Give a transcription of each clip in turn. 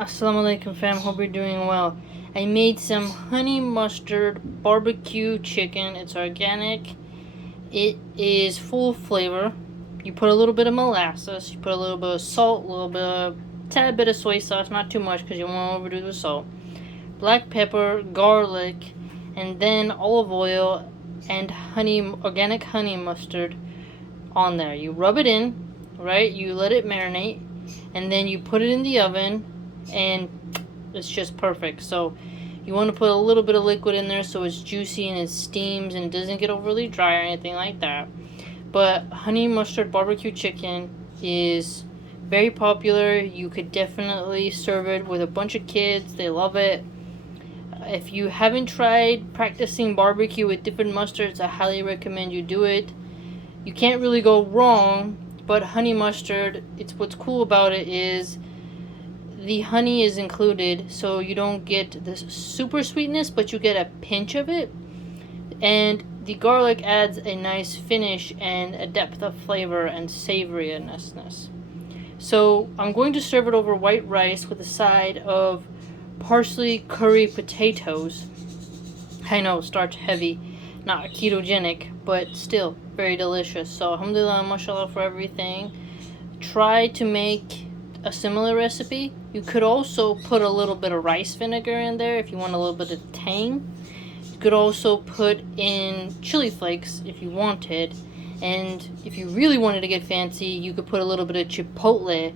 Assalamu alaikum fam, hope you're doing well. I made some honey mustard barbecue chicken. It's organic. It is full of flavor. You put a little bit of molasses, you put a little bit of salt, a little bit of tad bit of soy sauce, not too much because you won't overdo the salt. Black pepper, garlic, and then olive oil and organic honey mustard on there. You rub it in, right? You let it marinate, and then you put it in the oven, and it's just perfect. So you want to put a little bit of liquid in there so it's juicy and it steams and it doesn't get overly dry or anything like that. But honey mustard barbecue chicken is very popular. You could definitely serve it with a bunch of kids. They love it. If you haven't tried practicing barbecue with different mustards, I highly recommend you do it. You can't really go wrong, but honey mustard, what's cool about it is the honey is included, so you don't get this super sweetness, but you get a pinch of it. And the garlic adds a nice finish and a depth of flavor and savoriness. So I'm going to serve it over white rice with a side of parsley curry potatoes. I know, starch heavy, not ketogenic, but still very delicious. So alhamdulillah, mashallah for everything. Try to make a similar recipe. You could also put a little bit of rice vinegar in there if you want a little bit of tang. You could also put in chili flakes if you wanted, and if you really wanted to get fancy, you could put a little bit of chipotle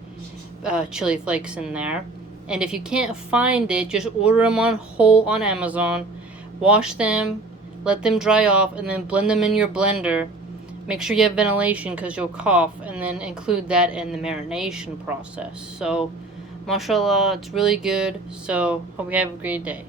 chili flakes in there. And if you can't find it, just order them on whole on Amazon, wash them, let them dry off, and then blend them in your blender. Make sure you have ventilation because you'll cough, and then include that in the marination process. So, mashallah, it's really good. So, hope you have a great day.